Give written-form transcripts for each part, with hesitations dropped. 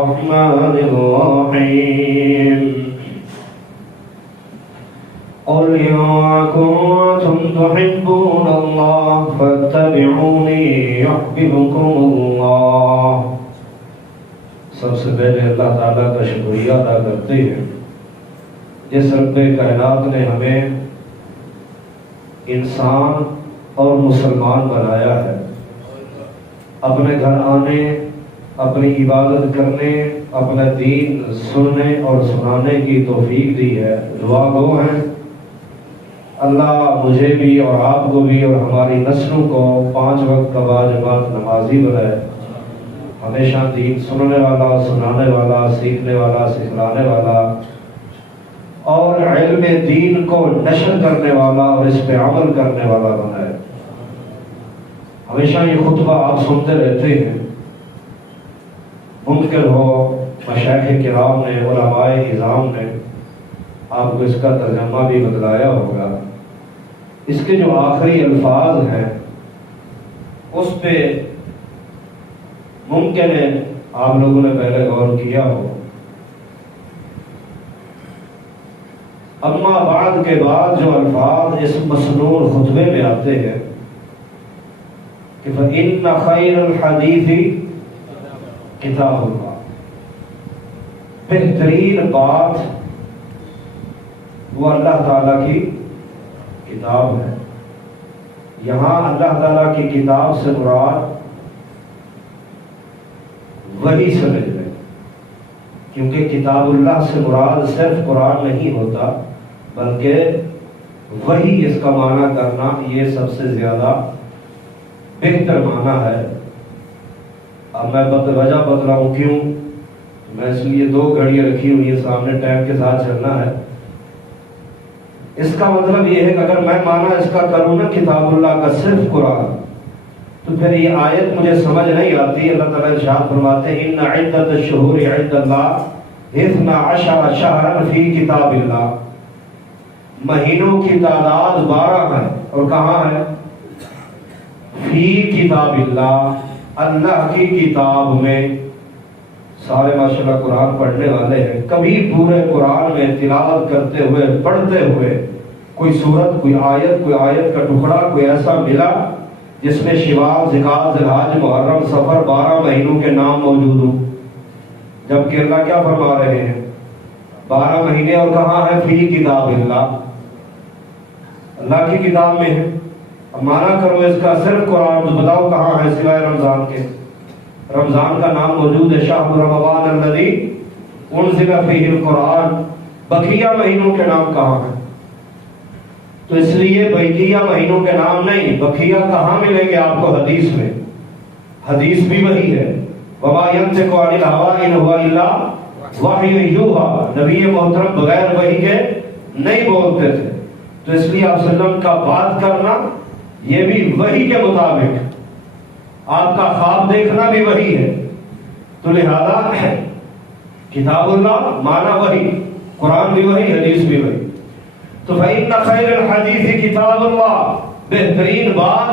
الرحمن الرحيم قل إن كنتم تحبون الله فاتبعوني يحببكم الله۔ سب سے پہلے اللہ تعالیٰ کا شکریہ ادا کرتے ہیں جس رب کائنات نے ہمیں انسان اور مسلمان بنایا ہے، اپنے گھر آنے، اپنی عبادت کرنے، اپنا دین سننے اور سنانے کی توفیق دی ہے۔ دعا گو ہیں اللہ مجھے بھی اور آپ کو بھی اور ہماری نسلوں کو 5 وقت کا باجماعت نمازی بنائے، ہمیشہ دین سننے والا، سنانے والا، سیکھنے والا، سکھلانے والا اور علم دین کو نشر کرنے والا اور اس پہ عمل کرنے والا بنائے۔ ہمیشہ یہ خطبہ آپ سنتے رہتے ہیں، ممکن ہو مشائخ کرام نے، علماء اعظام نے آپ کو اس کا ترجمہ بھی بتلایا ہوگا۔ اس کے جو آخری الفاظ ہیں اس پہ ممکن ہے آپ لوگوں نے پہلے غور کیا ہو۔ اما بعد کے بعد جو الفاظ اس مسنون خطبے میں آتے ہیں کہ فَإِنَّ خَيْرَ الْحَدِيثِ کتاب اللہ، بہترین بات وہ اللہ تعالیٰ کی کتاب ہے۔ یہاں اللہ تعالیٰ کی کتاب سے مراد وحی سمجھ لیں، کیونکہ کتاب اللہ سے مراد صرف قرآن نہیں ہوتا بلکہ وحی اس کا معنی کرنا یہ سب سے زیادہ بہتر معنی ہے۔ اب میں وجہ بتلاؤں کیوں، میں اس لیے 2 گھڑیاں رکھی ہوئی ہیں سامنے، ٹائم کے ساتھ چلنا ہے۔ اس کا مطلب یہ ہے کہ اگر میں معنی اس کا کروں نا کتاب اللہ کا صرف قرآن، تو پھر یہ آیت مجھے سمجھ نہیں آتی۔ اللہ تعالیٰ ارشاد فرماتے ہیں ان عدت الشہور عند اللہ 12 شہرا فی کتاب اللہ، مہینوں کی تعداد 12 ہے، اور کہاں ہے؟ فی کتاب اللہ، اللہ کی کتاب میں۔ سارے ماشاءاللہ قرآن پڑھنے والے ہیں، کبھی پورے قرآن میں تلاوت کرتے ہوئے، پڑھتے ہوئے کوئی سورت، کوئی آیت کا ٹکڑا کوئی ایسا ملا جس میں شوال، ذوالحجہ، ذوالحج، محرم، صفر 12 مہینوں کے نام موجود ہوں؟ جبکہ اللہ کیا فرما رہے ہیں؟ 12 مہینے، اور کہاں ہے؟ فی کتاب اللہ، اللہ کی کتاب میں ہے۔ اب مانا کرو اس کا صرف قرآن، تو بتاؤ کہاں ہے سوائے رمضان کے؟ رمضان کا نام موجود ہے شہر رمضان الذی انزل فیہ القرآن، بقیہ مہینوں کے نام کہاں ہیں؟ تو اس لیے بقیہ مہینوں کے نام نہیں، بقیہ کہاں ملیں گے آپ کو؟ حدیث میں۔ حدیث بھی وہی ہے، وما ینطق عن الہویٰ ان ہوا الا وحی یوحیٰ، نبی محترم بغیر وحی کے نہیں بولتے تھے۔ تو اس لیے آپ صلی اللہ علیہ وسلم کا بات کرنا یہ بھی وحی کے مطابق، آپ کا خواب دیکھنا بھی وحی ہے۔ تو لہذا کتاب اللہ معنی وحی، قرآن بھی وحی، حدیث بھی وحی۔ تو فَإِنَّ خَيْرَ الْحَدِيثِ کتاب اللہ، بہترین بات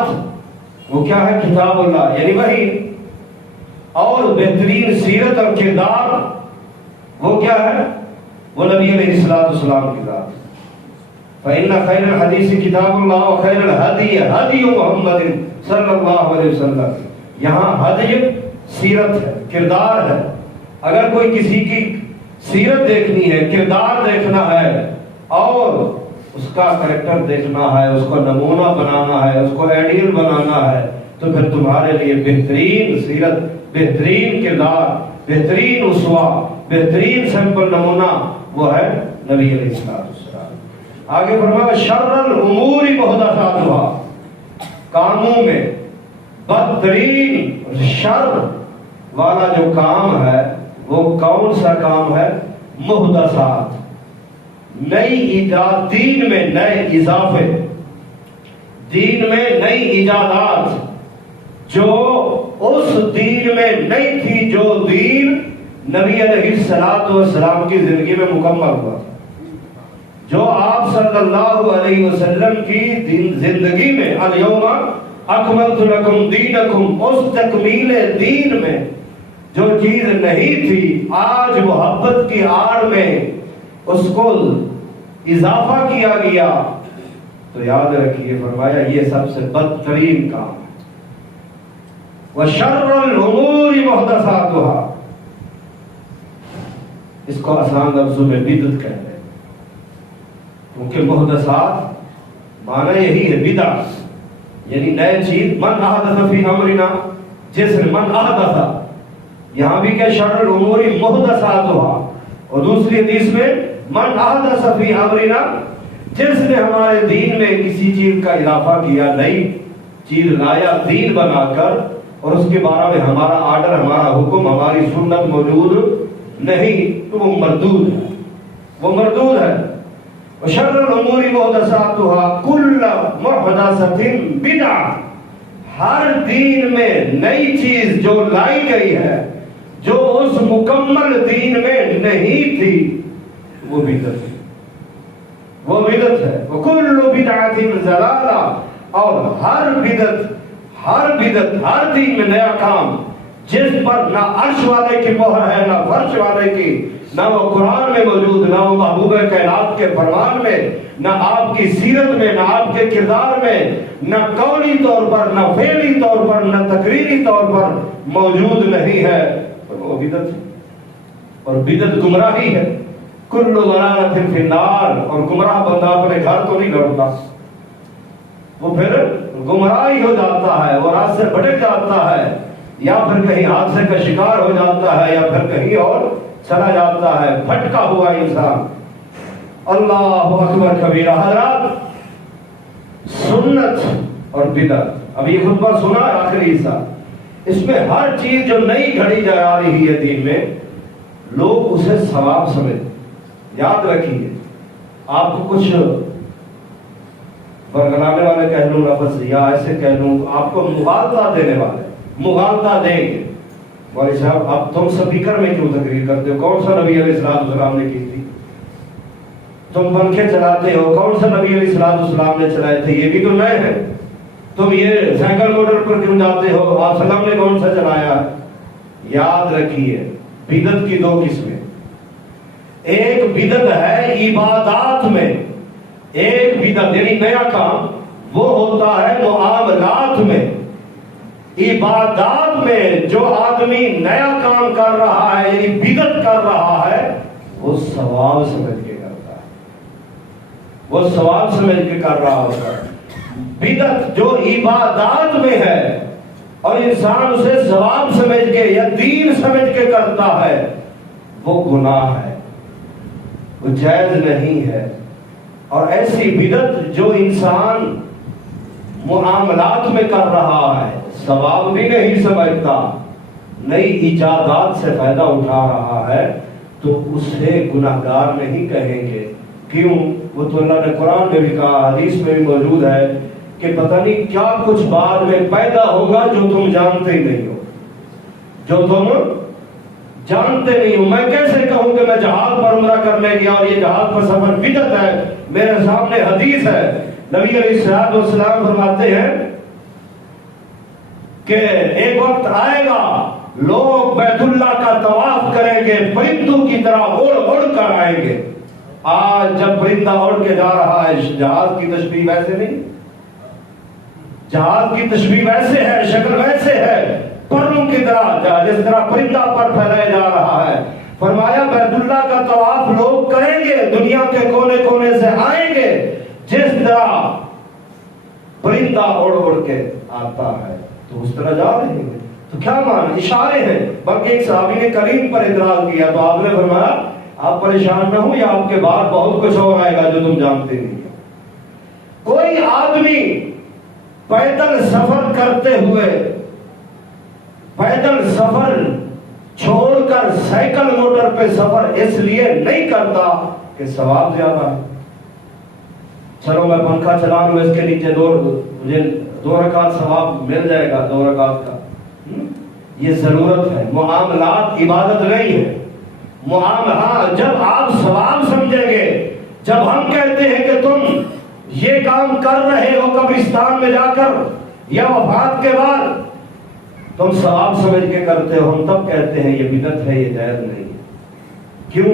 وہ کیا ہے؟ کتاب اللہ، یعنی وحی۔ اور بہترین سیرت اور کردار وہ کیا ہے؟ وہ نبی علیہ السلام کی ذات۔ فَإِنَّ خَيْرَ الْحَدِيثِ کتاب اللہ وَخَيْرَ الْهَدِيِ هَدِيُّ مُحَمَّدٍ صلی اللہ علیہ وسلم۔ یہاں ہدی سیرت ہے، کردار ہے۔ اگر کوئی کسی کی سیرت دیکھنی ہے، کردار دیکھنا ہے اور اس کا کریکٹر دیکھنا ہے، اس کو نمونہ بنانا ہے، اس کو آئیڈیل بنانا ہے، تو پھر تمہارے لیے بہترین سیرت، بہترین کردار، بہترین اسوہ، بہترین سیمپل نمونہ وہ ہے نبی علیہ السلام۔ آگے فرمایا شر الامور محدثاتها، کاموں میں بدترین شر والا جو کام ہے وہ کون سا کام ہے؟ محدثات، نئی ایجاد، دین میں نئے اضافے، دین میں نئی ایجادات، جو اس دین میں نہیں تھی، جو دین نبی علیہ السلام کی زندگی میں مکمل ہوا تھا، جو آپ صلی اللہ علیہ وسلم کی زندگی میں الیوم اکملت لکم دینکم، اس تکمیل دین میں جو چیز نہیں تھی آج محبت کی آڑ میں اس کو اضافہ کیا گیا، تو یاد رکھیے فرمایا یہ سب سے بدترین کام ہے۔ وَشَرَّ الْأُمُورِ مُحْدَثَاتُهَا، اس کو آسان لفظوں میں بدعت کہتے ہیں، کیونکہ محدثات معنی یہی ہے بدعت، یعنی نئے چیز۔ من احدث فی امرنا، جس نے من احدث، یہاں بھی کہ شر الامور محدثاتها، اور دوسری حدیث میں من احدث فی امرنا، جس نے ہمارے دین میں کسی چیز کا اضافہ کیا، نئی چیز لایا دین بنا کر، اور اس کے بارے میں ہمارا آرڈر، ہمارا حکم، ہماری سنت موجود نہیں، تو وہ مردود ہے، وہ مردود ہے۔ وشر الامور محدثاتها کل محدثۃ بدعہ، ہر دین میں نئی چیز جو لائی گئی ہے جو اس مکمل دین میں نہیں تھی وہ بدعت ہے، وہ بدعت ہے۔ وکل بدعۃ ضلالہ، اور ہر بدعت ہر دین میں نیا کام جس پر نہ عرش والے کی مہر ہے، نہ فرش والے کی، نہ وہ قرآن میں موجود، نہ وہ محبوب کائنات کے فرمان میں، نہ آپ کی سیرت میں، نہ آپ کے کردار میں، نہ قولی طور پر، نہ فعلی طور پر، نہ تقریری طور پر موجود نہیں ہے، وہ بدعت ہے، اور بدعت گمراہی ہے۔ کل ضلالۃ فی النار، اور گمراہ بندہ اپنے گھر تو نہیں لوٹتا، وہ پھر گمراہی ہو جاتا ہے، وہ راہ سے بھٹک جاتا ہے، یا پھر کہیں حادثے کا شکار ہو جاتا ہے، یا پھر کہیں اور چلا جاتا ہے، بھٹکا ہوا انسان۔ اللہ اکبر کبیرہ۔ حضرات، سنت اور بدعت، اب یہ خطبہ سنا آخری حصہ، اس میں ہر چیز جو نئی گھڑی جا رہی ہے دین میں، لوگ اسے ثواب سمجھتے۔ یاد رکھیے، آپ کو کچھ برگلانے والے کہہ لوں لفظ، یا ایسے کہہ لوں، آپ کو مغالطہ دینے والے مغالطہ دیں گے، مولوی صاحب اب تم سپیکر میں کیوں تقریر کرتے ہو؟ کون سا نبی علیہ السلام نے کی تھی؟ تم پنکھے چلاتے ہو، کون سا نبی علیہ السلام نے چلائے تھے؟ یہ بھی تو نئے ہیں۔ تم یہ سائیکل موٹر پر کیوں جاتے ہو؟ آپ سلام نے کون سا چلایا؟ یاد رکھیے، بدعت کی دو قسمیں، ایک بدعت ہے عبادات میں، ایک بدعت یعنی نیا کام وہ ہوتا ہے معاملات میں۔ عبادات میں جو آدمی نیا کام کر رہا ہے یعنی بدعت کر رہا ہے، وہ ثواب سمجھ کے کرتا ہے، وہ ثواب سمجھ کے کر رہا ہوتا ہے۔ بدعت جو عبادات میں ہے اور انسان اسے ثواب سمجھ کے یا دین سمجھ کے کرتا ہے، وہ گناہ ہے، وہ جائز نہیں ہے۔ اور ایسی بدعت جو انسان معاملات میں کر رہا ہے، ثواب بھی نہیں سمجھتا، نئی ایجادات سے فائدہ اٹھا رہا ہے، تو اسے گناہگار نہیں کہیں گے۔ کیوں؟ وہ تو اللہ نے قرآن میں بھی کہا، حدیث میں بھی موجود ہے کہ پتہ نہیں کیا کچھ بعد میں پیدا ہوگا جو تم جانتے ہی نہیں ہو، جو تم جانتے نہیں ہو۔ میں کیسے کہوں کہ میں جہاز پر عمرہ کرنے گیا اور یہ جہاز پر سفر بدعت ہے؟ میرے سامنے حدیث ہے، نبی علیہ السلام فرماتے ہیں کہ ایک وقت آئے گا لوگ بیت اللہ کا طواف کریں گے، پرندوں کی طرح اڑ اڑ کر آئیں گے۔ آج جب پرندہ اڑ کے جا رہا ہے، جہاز کی تشبیہ ویسے نہیں، جہاز کی تشبیہ ویسے ہے، شکل ویسے ہے، پروں کی طرح، جس طرح پرندہ پر پھیلایا جا رہا ہے۔ فرمایا بیت اللہ کا طواف لوگ کریں گے، دنیا کے کونے کونے سے آئیں گے، جس طرح پرندہ اڑ اڑ کے آتا ہے، تو اس طرح جا رہے ہیں۔ تو کیا مان اشارے ہیں؟ بلکہ ایک صحابی نے کریم پر اعتراض کیا تو آپ نے فرمایا آپ پریشان نہ ہو، یا آپ کے بعد بہت کچھ اور آئے گا جو تم جانتے نہیں۔ کوئی آدمی پیدل سفر کرتے ہوئے، پیدل سفر چھوڑ کر سائیکل موٹر پہ سفر اس لیے نہیں کرتا کہ ثواب زیادہ ہے۔ چلو میں پنکھا چلا لوں، اس کے نیچے مجھے 2 رکعت ثواب مل جائے گا، 2 رکعت کا، یہ ضرورت ہے۔ معاملات عبادت نہیں ہے۔ ہاں، جب آپ ثواب سمجھیں گے، جب ہم کہتے ہیں کہ تم یہ کام کر رہے ہو قبرستان میں جا کر یا وفات کے بعد، تم ثواب سمجھ کے کرتے ہو، ہم تب کہتے ہیں یہ بدعت ہے، یہ جائز نہیں۔ کیوں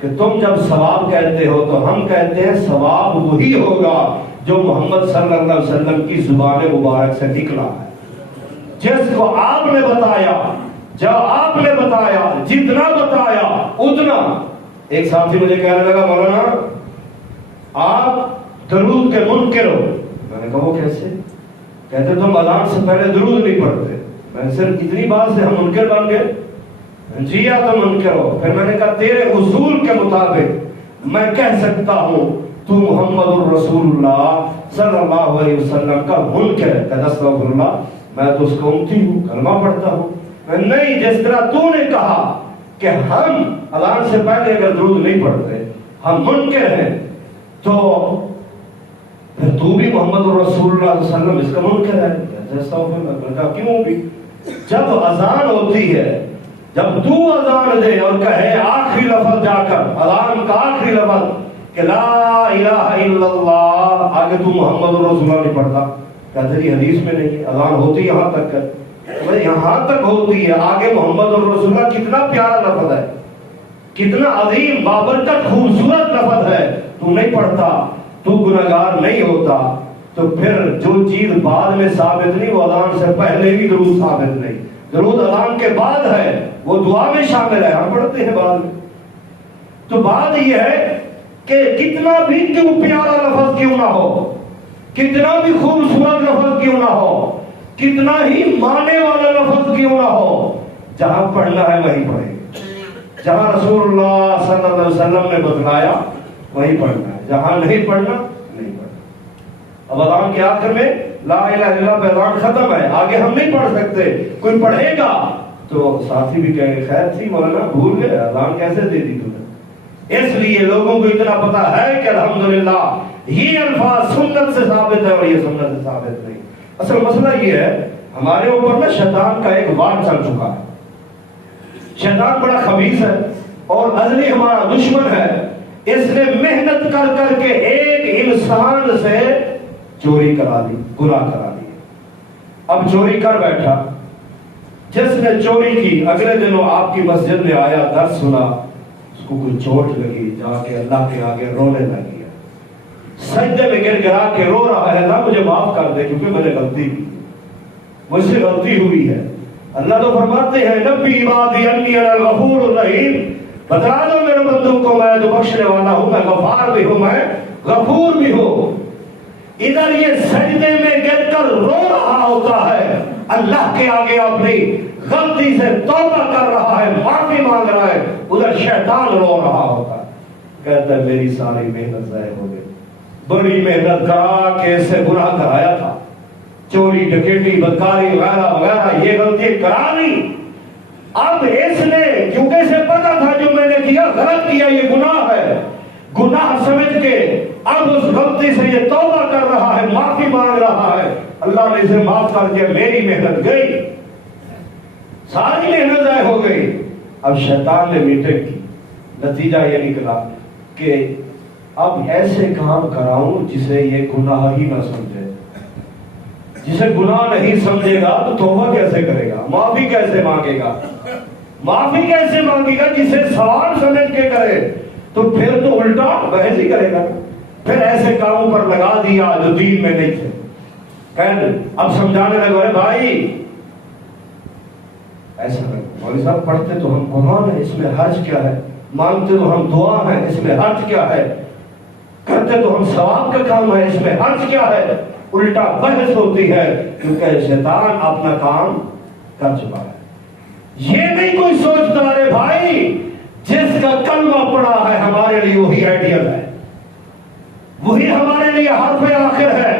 کہ تم جب ثواب کہتے ہو تو ہم کہتے ہیں ثواب وہی ہوگا جو محمد صلی اللہ علیہ وسلم کی زبان مبارک سے نکلا ہے، جس کو آپ نے بتایا، جب آپ نے بتایا، جتنا بتایا اتنا۔ ایک ساتھی مجھے کہنے لگا مولانا آپ درود کے منکر ہو۔ میں نے کہا وہ کیسے؟ کہتے تم اذان سے پہلے درود نہیں پڑھتے۔ میں صرف اتنی بات سے ہم منکر بن گئے؟ جی یا تو منکر ہو۔ پھر میں نے کہا تیرے اصول کے مطابق میں کہہ سکتا ہوں تو محمد الرسول اللہ صلی اللہ علیہ وسلم کا منکر ہے۔ کہتا استغفر اللہ، میں تو اس کا امتی ہوں، کلمہ پڑھتا ہوں۔ نہیں، جس طرح تو نے کہا کہ ہم اذان سے پہلے اگر درود نہیں پڑھتے ہم منکر ہیں، تو پھر تو بھی محمد الرسول اللہ صلی اللہ علیہ وسلم اس کا منکر ہے۔ کیوں بھی؟ جب اذان ہوتی ہے، جب تو اذان دے اور کہے آخری لفظ جا کر، اذان کا آخری لفظ کہ لا الہ الا اللہ، آگے تو محمد الرسول اللہ نہیں پڑھتا، کہتے ہیں حدیث میں نہیں ہے، اذان ہوتی یہاں تک ہے، یہاں تک ہوتی ہے، آگے محمد الرسول اللہ کتنا پیارا لفظ ہے، کتنا عظیم بابرکت خوبصورت لفظ ہے، تو نہیں پڑھتا، تو گناہگار نہیں ہوتا، تو پھر جو چیز بعد میں ثابت نہیں وہ اذان سے پہلے بھی درود ثابت نہیں۔ درود اذان کے بعد ہے، وہ دعا میں شامل ہے، ہم پڑھتے ہیں بعد میں۔ تو بات یہ ہے کہ کتنا بھی کیوں پیارا لفظ کیوں نہ ہو، کتنا بھی خوبصورت لفظ کیوں نہ ہو، کتنا ہی مانے والا لفظ کیوں نہ ہو، جہاں پڑھنا ہے وہیں پڑھیں، جہاں رسول اللہ صلی اللہ علیہ وسلم نے بتلایا وہیں پڑھنا ہے، جہاں نہیں پڑھنا نہیں پڑھنا۔ اب اذان کے آخر میں لا الہ الا اللہ اذان ختم ہے، آگے ہم نہیں پڑھ سکتے، کوئی پڑھے گا تو ساتھی بھی کہیں گے خیر تھی مولانا بھول گئے، اذان کیسے دے دی تم نے؟ اس لیے لوگوں کو اتنا پتا ہے کہ الحمدللہ یہ الفاظ سنت سے ثابت ہے اور یہ سنت سے ثابت نہیں۔ اصل مسئلہ یہ ہے ہمارے اوپر نا شیطان کا ایک وار چل چکا ہے، شیطان بڑا خبیث ہے اور ازلی ہمارا دشمن ہے۔ اس نے محنت کر کر کے ایک انسان سے چوری کرا دی، گناہ کرا دی، اب چوری کر بیٹھا۔ جس نے چوری کی اگلے دنوں آپ کی مسجد میں آیا، درس سنا، اس کو کوئی چوٹ لگی، جا کے اللہ کے آگے رونے لگی، سجدے میں گر گرا کے رو رہا ہے، اللہ مجھے معاف کر دے کیونکہ میں نے غلطی کی، مجھ سے غلطی ہوئی ہے۔ اللہ تو فرماتے ہیں نبی عبادی انی انا الغفور الرحیم، بتا دو میرے بندوں کو میں تو بخشنے والا ہوں، میں غفار بھی ہوں، میں غفور بھی ہوں۔ ادھر یہ سجدے میں گر کر رو رہا ہوتا ہے، اللہ کے آگے اپنی غلطی سے توبہ کر رہا ہے، معافی مانگ رہا ہے، ادھر شیطان رو رہا ہوتا ہے، کہتا ہے میری ساری محنت ضائع ہو گئی، بڑی محنت کرا کے اسے گناہ کرایا تھا، چوری ڈکیٹی بدکاری وغیرہ وغیرہ یہ غلطی کرا لی، اب اس نے کیونکہ اسے پتا تھا جو میں نے کیا غلط کیا، یہ گناہ ہے، گناہ سمجھ کے اب اس غلطی سے یہ توبہ کر رہا ہے، معافی مانگ رہا ہے، اللہ نے اسے معاف کر کے میری محنت گئی، ساری محنت ضائع ہو گئی۔ اب شیطان نے میٹنگ کی، نتیجہ یہ نکلا کہ اب ایسے کام کراؤں جسے یہ گناہ ہی نہ سمجھے، جسے گناہ نہیں سمجھے گا تو توبہ کیسے کرے گا، معافی کیسے مانگے گا، معافی کیسے مانگے گا، جسے ثواب سمجھ کے کرے تو پھر تو الٹا بحث ہی کرے گا، پھر ایسے کاموں پر لگا دیا جو دین میں نہیں تھے۔ خیر اب سمجھانے لگا ارے بھائی ایسا نہیں، مولوی صاحب پڑھتے تو ہم قرآن ہے، اس میں حرج کیا ہے، مانگتے تو ہم دعا ہے، اس میں حرج کیا ہے، کرتے تو ہم ثواب کا کام ہے، اس میں حرج کیا ہے، الٹا بحث ہوتی ہے، کیونکہ شیطان اپنا کام کر چکا ہے۔ یہ نہیں کوئی سوچتا ارے بھائی جس کا کلمہ پڑا ہے ہمارے لیے وہی آئیڈیل ہے، وہی ہمارے لیے حرف آخر ہے،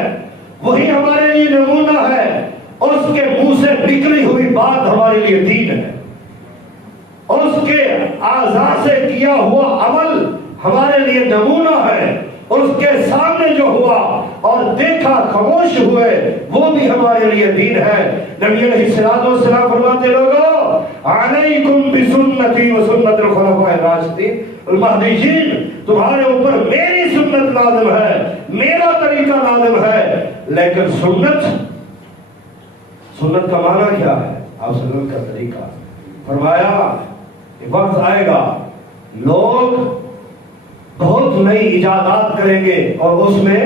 وہی ہمارے لیے نمونہ ہے، اس کے منہ سے نکلی ہوئی بات ہمارے لیے دین ہے، اس کے اعضاء سے کیا ہوا عمل ہمارے لیے نمونہ ہے، اس کے سامنے جو ہوا اور دیکھا خاموش ہوئے وہ بھی ہمارے لیے دین ہے۔ نبی علیہ الصلوۃ والسلام فرماتے لوگو علیکم بسنتی و سنت الخلفاء الراشدین المہدیین، تمہارے اوپر میری سنت لازم ہے، میرا طریقہ لازم ہے، لیکن سنت کا معنی کیا ہے؟ آپ صلی اللہ علیہ وسلم کا طریقہ. فرمایا وقت آئے گا لوگ بہت نئی ایجادات کریں گے اور اس میں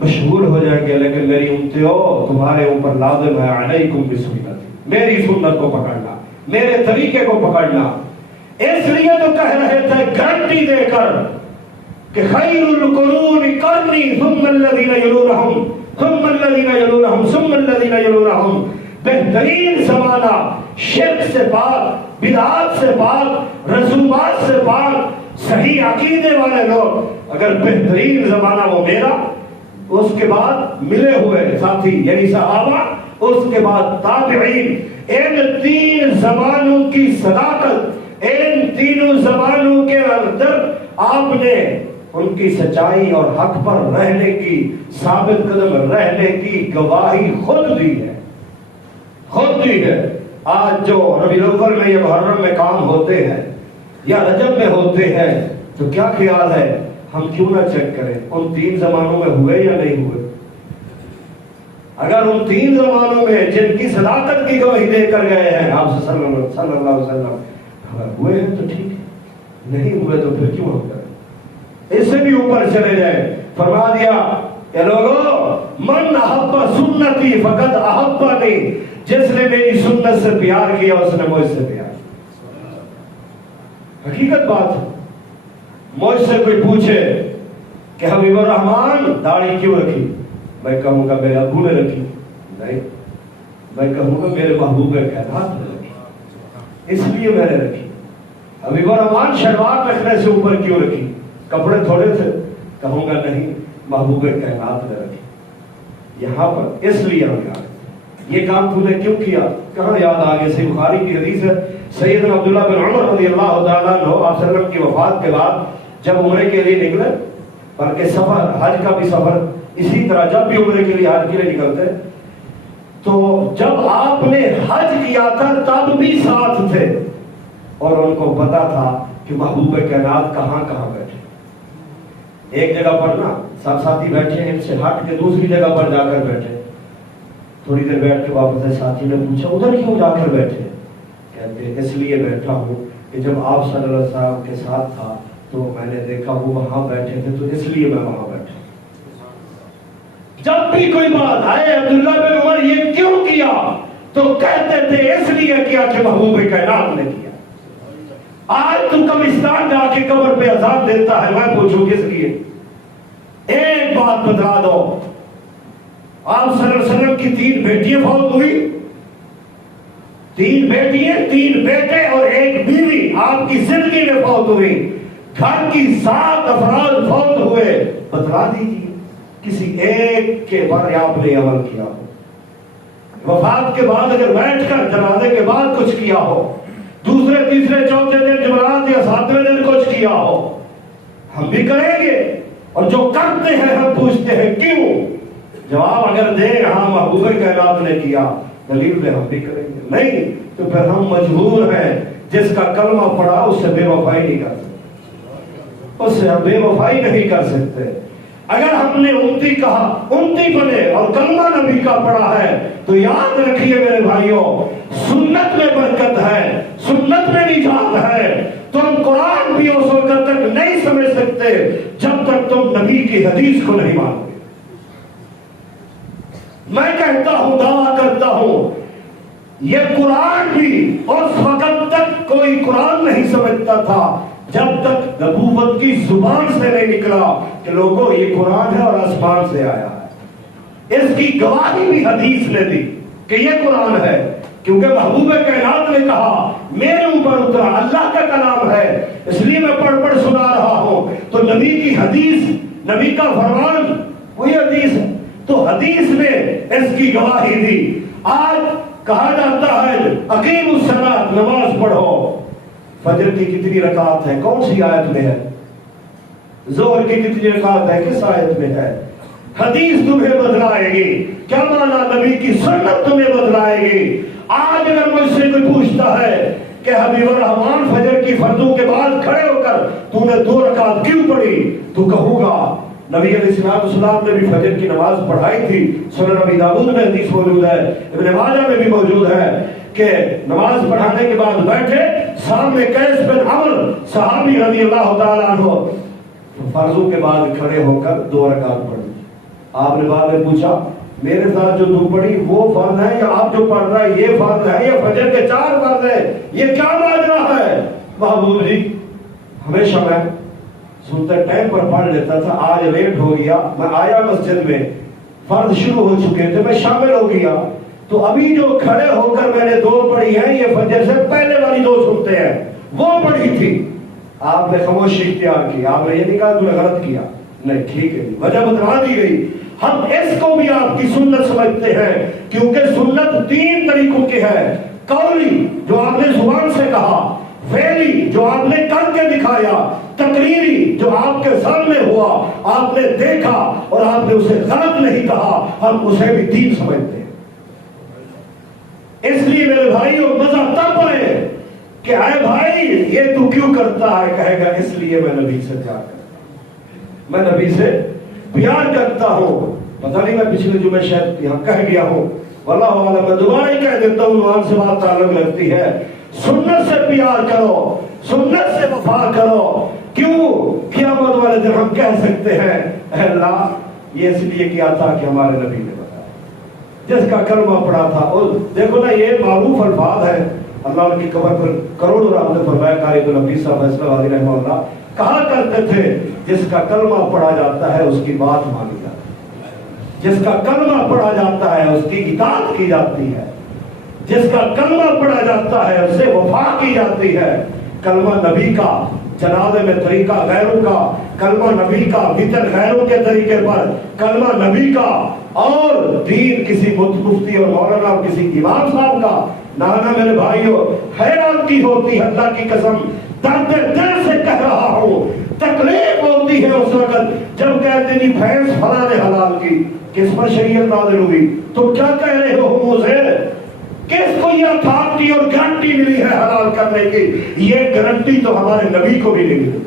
مشہور ہو جائیں گے، لیکن میری امتیوں تمہارے اوپر لازم ہے علیکم بسنتی، میری سنت کو پکڑنا، میرے طریقے کو پکڑنا. اس لیے تو کہہ رہے تھے گارنٹی دے کر کہ خیر القرون قرنی ثم الذین یلونہم ثم الذین یلونہم ثم الذین یلونہم. بہترین زمانہ شرک سے پاک، بدعات سے پاک، رسومات سے پاک، صحیح عقیدے والے لوگ، اگر بہترین زمانہ وہ میرا، اس کے بعد ملے ہوئے ساتھی یعنی صحابہ، اس کے بعد تابعین. ان تین زمانوں کی صداقت، ان تینوں زمانوں کے اندر آپ نے ان کی سچائی اور حق پر رہنے کی، ثابت قدم رہنے کی گواہی خود دی ہے، خود دی ہے. آج جو ربیع الاول میں یا محرم میں کام ہوتے ہیں یا رجب میں ہوتے ہیں تو کیا خیال ہے ہم کیوں نہ چیک کریں ان تین زمانوں میں ہوئے یا نہیں ہوئے؟ اگر ان تین زمانوں میں جن کی صداقت کی گواہی دے کر گئے ہیں آپ صلی اللہ علیہ وسلم، اگر ہوئے ہیں تو ٹھیک ہے، نہیں ہوئے تو پھر کیوں ہم کریں؟ اس سے بھی اوپر چلے جائے. فرما دیا کہ لوگوں من احب سنتی فقط احبنی، جس نے میری سنت سے پیار کیا اس نے مجھ سے پیار. حقیقت بات ہے. مجھ سے کوئی پوچھے کہ حبیب الرحمان داڑھی کیوں رکھی، میں کہوں گا میرے ابو نے رکھی، نہیں، میں کہوں گا میرے محبوب کائنات نے رکھی اس لیے میں نے رکھی. حبیب الرحمان شلوار رکھنے سے اوپر کیوں رکھی، کپڑے تھوڑے تھے، کہوں گا نہیں، محبوب کائنات نے رکھی یہاں پر اس لیے ہم یاد. یہ کام تو نے کیوں کیا، کہاں یاد آگے؟ صحیح بخاری کی حدیث ہے، سیدنا عبداللہ بن عمر رضی اللہ تعالیٰ عنہ آپ صلی اللہ علیہ وسلم کی وفات کے بعد جب عمرے کے لیے نکلے، بلکہ سفر حج کا بھی سفر اسی طرح جب بھی عمرے کے لیے حج کے لیے نکلتے تو جب آپ نے حج کیا تھا تب بھی ساتھ تھے اور ان کو پتا تھا کہ محبوب کائنات کہاں کہاں بیٹھے. ایک جگہ پر نا سب ساتھی بیٹھے ہیں، ان سے ہٹ کے دوسری جگہ پر جا کر بیٹھے. تھوڑی دیر بیٹھ کے واپس آئے، ساتھی نے پوچھا ادھر کیوں جا کر بیٹھے؟ کہتے اس لیے بیٹھا ہوں کہ جب آپ صلی اللہ علیہ وسلم کے ساتھ تھا تو میں نے دیکھا وہ وہاں بیٹھے تھے تو اس لیے میں وہاں بیٹھا. جب بھی کوئی بات آئے عبداللہ بن عمر یہ کیوں کیا تو کہتے تھے اس لیے کیا کہ محبوب کائنات نے کیا. آج تو قبرستان جا کے قبر پہ اذان دیتا ہے، میں پوچھوں کس لیے؟ ایک بات بتا دو، آپ صلی اللہ علیہ وسلم کی 3 بیٹیاں فوت ہوئی، 3 بیٹیاں، 3 بیٹے اور 1 بیوی آپ کی زندگی میں فوت ہوئی. گھر کی 7 افراد فوت ہوئے. بتلا دیجیے کسی ایک کے بارے آپ نے عمل کیا ہو، وفات کے بعد اگر بیٹھ کر جنازے کے بعد کچھ کیا ہو، دوسرے تیسرے چوتھے دن جمعرات یا 7ویں دن کچھ کیا ہو. ہم بھی کریں گے اور جو کرتے ہیں ہم پوچھتے ہیں کیوں؟ جواب اگر دیں ہاں محبوب کائنات نے کیا، دلیل میں ہم بھی کریں گے، نہیں تو پھر ہم مجبور ہیں. جس کا کلمہ پڑھا اس سے بے وفائی نہیں کر سکتے، اس سے ہم بے وفائی نہیں کر سکتے. اگر ہم نے امتی کہا، امتی بنے اور کلمہ نبی کا پڑھا ہے تو یاد رکھیے میرے بھائیوں، سنت میں برکت ہے، سنت میں نجات ہے. تم قرآن بھی اس وقت تک نہیں سمجھ سکتے جب تک تم نبی کی حدیث کو نہیں مانو. میں کہتا ہوں، دعویٰ کرتا ہوں، یہ قرآن بھی اس وقت تک کوئی قرآن نہیں سمجھتا تھا جب تک نبوت کی زبان سے نہیں نکلا کہ لوگوں یہ قرآن ہے اور آسمان سے آیا ہے. اس کی گواہی بھی حدیث نے دی کہ یہ قرآن ہے، کیونکہ محبوب کائنات نے کہا میرے اوپر اترا، اللہ کا کلام ہے اس لیے میں پڑھ پڑھ سنا رہا ہوں. تو نبی کی حدیث، نبی کا فرمان وہی حدیث ہے، تو حدیث نے اس کی گواہی دی. آج کہا جاتا ہے اقیم الصلاۃ، نماز پڑھو. فجر کی کتنی رکعت ہے، کون سی آیت میں ہے؟ ظہر کی کتنی رکعت ہے، کس آیت میں ہے؟ حدیث تمہیں بدلائے گی. کیا مانا؟ نبی کی سنت تمہیں بدلائے گی. آج اگر مجھ سے کوئی پوچھتا ہے کہ حبیب الرحمان فجر کی فرضوں کے بعد کھڑے ہو کر تو نے 2 رکعت کیوں پڑھی، تو کہوں گا نبی علیہ السلام نے بھی فجر کی نماز پڑھائی تھی. سنن ابی داؤد میں حدیث موجود ہے، ابن ماجہ میں بھی موجود ہے کہ نماز پڑھانے کے بعد بیٹھے، سامنے قیس بن عمرو صحابی رضی اللہ تعالیٰ عنہ فرضوں کے بعد کھڑے ہو کر 2 رکعت پڑھی۔ آپ نے بعد میں پوچھا میرے ساتھ جو تو پڑھی وہ فرض ہے یا آپ جو پڑھ رہا ہے یہ فرض ہے یا فجر کے 4 فرض ہے، یہ کیا ماجرا ہے؟ محبوب جی ہمیشہ میں سنتے ٹائم پر پڑھ لیتا تھا، آج لیٹ ہو گیا، میں آیا مسجد میں فرض شروع ہو چکے تھے، میں شامل ہو گیا، تو ابھی جو کھڑے ہو کر میں نے 2 پڑھی ہیں یہ فجر سے پہلے والی 2 سنتے ہیں، وہ پڑھی تھی۔ آپ نے خاموشی اختیار کی، آپ نے یہ نہیں کہا تو نے غلط کیا، نہیں ٹھیک ہے، وجہ بتلا دی گئی۔ ہم اس کو بھی آپ کی سنت سمجھتے ہیں کیونکہ سنت 3 طریقوں کی ہے، قولی جو آپ نے زبان سے کہا، فعلی جو آپ نے کر کے دکھایا، تقریری جو آپ کے سامنے ہوا، آپ نے دیکھا اور آپ نے اسے غلط نہیں کہا، ہم اسے بھی دین سمجھتے ہیں۔ اس لیے میرے بھائیوں مزہ تب آئے کہ اے بھائی یہ تو کیوں کرتا ہے، کہے گا اس لیے میں نبی سے پیار کرتا ہوں، میں نبی سے پیار کرتا ہوں۔ پتہ نہیں میں پچھلے جمعے شاید یہاں کہہ گیا ہوں، واللہ اعلم، میں دوبارہ ہی کہہ دیتا ہوں، وہاں سے بات تعلق لگتی ہے۔ سنت سے پیار کرو، سنت سے وفا کرو۔ کیوں؟ قیامت والے دن ہم کہہ سکتے ہیں اے اللہ یہ اس لیے کیا تھا کہ ہمارے نبی نے بتایا، جس کا کلمہ پڑھا تھا۔ اور دیکھو نا یہ معروف الفاظ ہے، اللہ ان کی قبر پر کروڑوں رحمت فرمایا قاری الحدیث صاحب فیصلہ وادی رحمہ اللہ کہا کرتے تھے جس کا کلمہ پڑھا جاتا ہے اس کی بات مانی جاتی ہے، جس کا کلمہ پڑھا جاتا ہے اس کی اطاعت کی جاتی ہے، جس کا کلمہ پڑھا جاتا ہے اس سے وفا کی جاتی ہے۔ کلمہ نبی کا جنازے میں طریقہ غیروں کا، کلمہ نبی کا وطر غیروں کے طریقے پر، کلمہ نبی کا اور دین کسی مفتی اور مولانا اور کسی امام صاحب کا، نانا میرے بھائیوں حیرانتی ہوتی ہے، اللہ کی قسم درد دل سے کہہ رہا ہوں، تکلیف ہوتی ہے اس وقت جب کہتے ہیں بھینس فلاں نے حلال کی، کس پر شریعت نازل ہوئی، تم کیا کہہ رہے ہو منہ سے؟ کس کو یہ اتھارٹی اور گارنٹی ملی ہے حلال کرنے کی؟ یہ گارنٹی تو ہمارے نبی کو بھی نہیں ملی،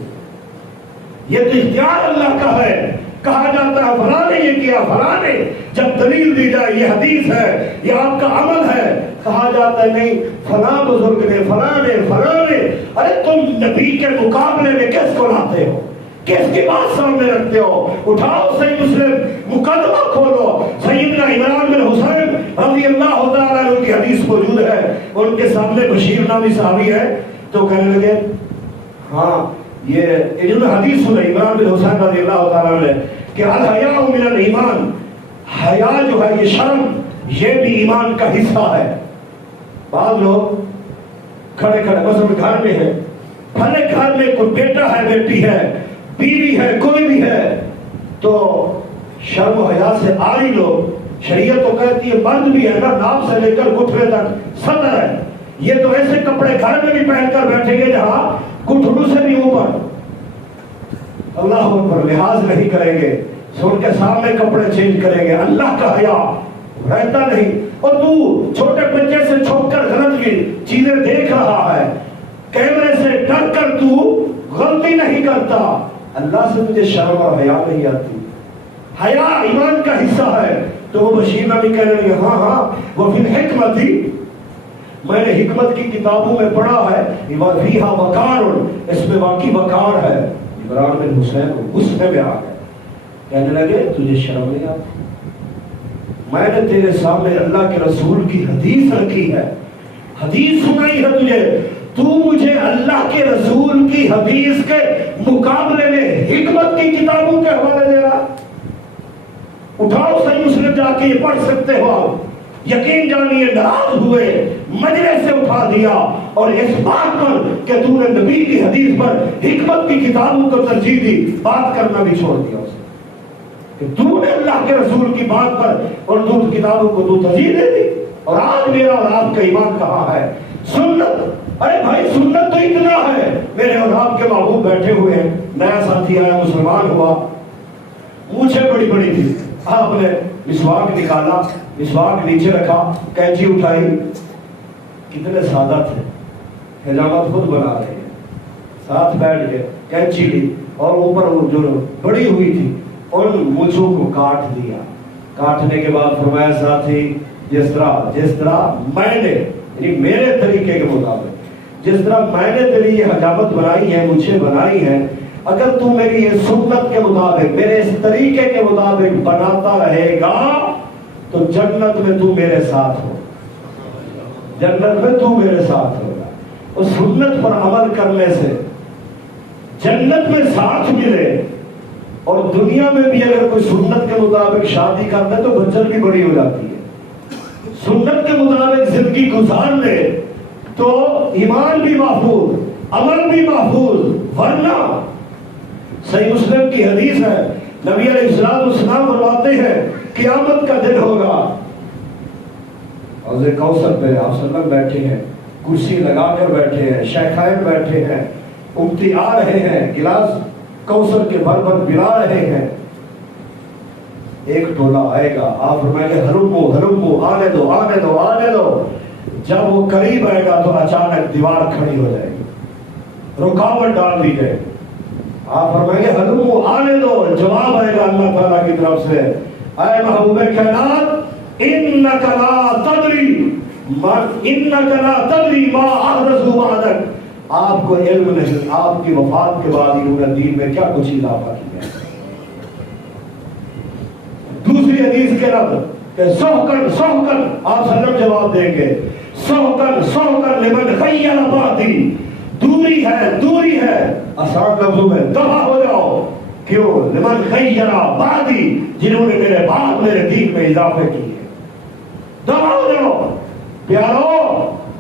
یہ تو اختیار اللہ کا ہے۔ کہا جاتا ہے فلاں نے یہ کیا، فلاں نے، جب دلیل دی جائے یہ حدیث ہے یہ آپ کا عمل ہے، کہا جاتا ہے نہیں فلاں بزرگ نے، فلاں نے، فلاں نے۔ ارے تم نبی کے مقابلے میں کس کو لاتے ہو، کس کی بات سامنے رکھتے ہو؟ اٹھاؤ صحیح مسلم مقدمہ کھولو، سیدنا عمران بن حسین رضی اللہ تعالیٰ عنہ کی حدیث موجود ہے، ان کے سامنے بشیر نامی صحابی ہے، تو کہنے لگے ہاں یہ انہوں نے حدیث سنی عمران بن حسین رضی اللہ تعالیٰ عنہ کہ الحیاء من الایمان، حیا جو ہے یہ شرم یہ بھی ایمان کا حصہ ہے۔ بعض لوگ کھڑے کھڑے مثلا گھر میں ہے، بھلے گھر میں کوئی بیٹا ہے، بیٹی ہے، بیوی ہے، کوئی بھی ہے، تو شرم و حیا سے آئی لوگ، شریعت تو کہتی ہے مرد بھی ہے نا، ناف سے لے کر گھٹنے تک صدر ہے، یہ تو ایسے کپڑے گھر میں بھی پہن کر بیٹھیں گے جہاں گھٹنوں سے بھی اوپر، اللہ اکبر، لحاظ نہیں کریں گے، ان کے سامنے کپڑے چینج کریں گے، اللہ کا حیا رہتا نہیں۔ اور تو چھوٹے بچے سے چھپ کر غلط چیزیں دیکھ رہا ہے، کیمرے سے ڈر کر تو غلطی نہیں کرتا، اللہ سے تجھے شرم اور حیا نہیں آتی۔ حیا ایمان کا حصہ ہے۔ تو وہ بشیر نبی کہنے لگے ہاں ہاں وہ فی الحکمت ہی، میں نے حکمت کی کتابوں میں پڑھا ہے، فیہا وقار، اس میں واقعی وقار ہے۔ عمران بن حسین غصے میں آ گئے، کہنے لگے تجھے شرم نہیں آتی؟ میں نے تیرے سامنے اللہ کے رسول کی حدیث رکھی ہے، حدیث سنائی ہے تجھے، تو مجھے اللہ کے رسول کی حدیث کے مقابلے میں حکمت کی کتابوں کے حوالے دے رہا۔ اٹھاؤ صحیح مسلم جا کے یہ پڑھ سکتے ہو آپ، یقین جانیے ناراض ہوئے، مجلس سے اٹھا دیا، اور اس بات پر کہ تو نے نبی کی حدیث پر حکمت کی کتابوں کو ترجیح دی، بات کرنا بھی چھوڑ دیا اسے، کہ تو نے اللہ کے رسول کی بات پر اور تو کتابوں کو تو ترجیح دے دی۔ اور آج میرا اور آپ کا ایمان کہاں ہے؟ سنت، ارے بھائی سنت تو اتنا ہے، میرے اور آپ کے محبوب بیٹھے ہوئے ہیں، نیا ساتھی آیا مسلمان ہوا، مونچھیں بڑی بڑی تھی، آپ نے مسواک نکالا، مسواک نیچے رکھا، کینچی اٹھائی، کتنے سادہ تھے، حجامت خود بنا رہے ہیں، ساتھ بیٹھ گئے، کینچی لی اور اوپر جو بڑی ہوئی تھی ان مونچھوں کو کاٹ دیا۔ کاٹنے کے بعد فرمایا ساتھی جس طرح میں نے یعنی میرے طریقے کے مطابق، جس طرح میں نے تیری یہ حجامت بنائی ہے، مجھے بنائی ہے، اگر تو میری یہ سنت کے مطابق، میرے اس طریقے کے مطابق بناتا رہے گا تو جنت میں تو میرے ساتھ ہو، جنت میں تو میرے ساتھ ہوگا۔ اس سنت پر عمل کرنے سے جنت میں ساتھ ملے، اور دنیا میں بھی اگر کوئی سنت کے مطابق شادی کرتا ہے تو بچت بھی بڑی ہو جاتی ہے، سنت کے مطابق زندگی گزار لے تو ایمان بھی محفوظ، عمل بھی محفوظ۔ ورنہ صحیح مسلم کی حدیث ہے، نبی علیہ السلام فرماتے ہیں قیامت کا دن ہوگا، حوض کوثر پہ آپ صلی اللہ علیہ وسلم بیٹھے ہیں، کرسی لگا کر بیٹھے ہیں، شیخین بیٹھے ہیں، امتی آ رہے ہیں، گلاس کوثر کے بھر بھر پلا رہے ہیں، ایک ٹولہ آئے گا، آپ فرمائیں گے ہلمو ہلمو، آنے دو آنے دو آنے دو۔ جب وہ قریب آئے گا تو اچانک دیوار کھڑی ہو جائے گی، رکاوٹ ڈال دی جائے گی، آپ فرمائیں گے ہلمو آنے دو، جواب آئے گا اللہ تعالیٰ کی طرف سے، اے محبوب کائنات انک لا تدری ما احدثوا بعدک، آپ کو علم نہیں آپ کی وفات کے بعد انہوں نے دین میں کیا کچھ اضافہ کیا۔ دوسری حدیث کے لفظ کہ سحقن سحقن، آپ صلی اللہ علیہ وسلم جواب دیں گے سحقن سحقن لمن خیر بعدی، دوری ہے آسان لفظوں میں دفع ہو جاؤ، کیوں؟ لمن خیر بعدی، جنہوں نے میرے بعد میرے دین میں اضافے کیے، دفع ہو جاؤ۔ پیارو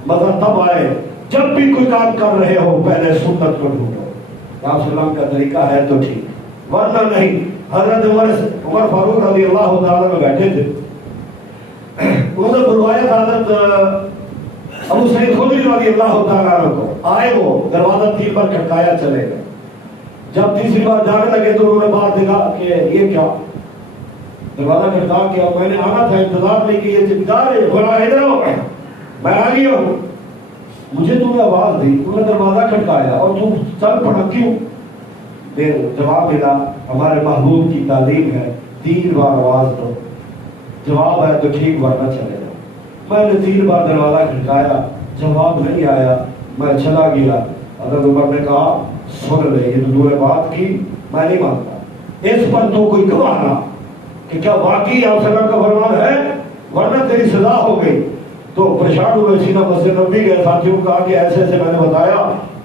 مزہ تب آئے جب بھی کوئی کام کر رہے ہو پہلے سنت کو ڈھونڈو، آپ صلی اللہ علیہ وسلم کا طریقہ ہے تو ٹھیک، ورنہ نہیں۔ حضرت عمر فاروق رضی اللہ تعالیٰ میں بیٹھے تھے، انہوں نے بلوایا تھا حضرت ابو سعید خدری رضی اللہ تعالیٰ کو، آئے وہ دروازہ 3 بار کھٹکایا چلے گئے، جب تیسری بار جانے لگے تو انہوں نے بات دیکھا کہ یہ کیا، دروازہ کھٹکا کیا، میں نے آنا تھا، انتظار نہیں کیا، چمکار ہے، بولا ادھر آؤ، میں آ گیا ہوں، مجھے تم نے آواز دی، تم نے دروازہ کھٹکایا اور تم چل پڑا کیوں؟ جواب ملا ہمارے محبوب کی تعلیم ہے 3 بار آواز دو، جواب ہے تو ٹھیک ورنہ چلے جاؤ۔ میں نے 3 بار دروازہ کھٹکایا، جواب نہیں آیا، میں چلا گیا۔ حضرت عمر نے کہا سن لے، یہ تو نے بات کی، میں نہیں مانتا، اس پر تو کوئی گواہ نہ کہ کیا واقعی آپ صلی اللہ علیہ وسلم کا فرمان ہے، ورنہ تیری سزا ہو گئی۔ تو پریشان ہوئے، سیدھا مسجد نبوی گئے، ساتھیوں کو کہا کہ ایسے ایسے میں نے بتایا،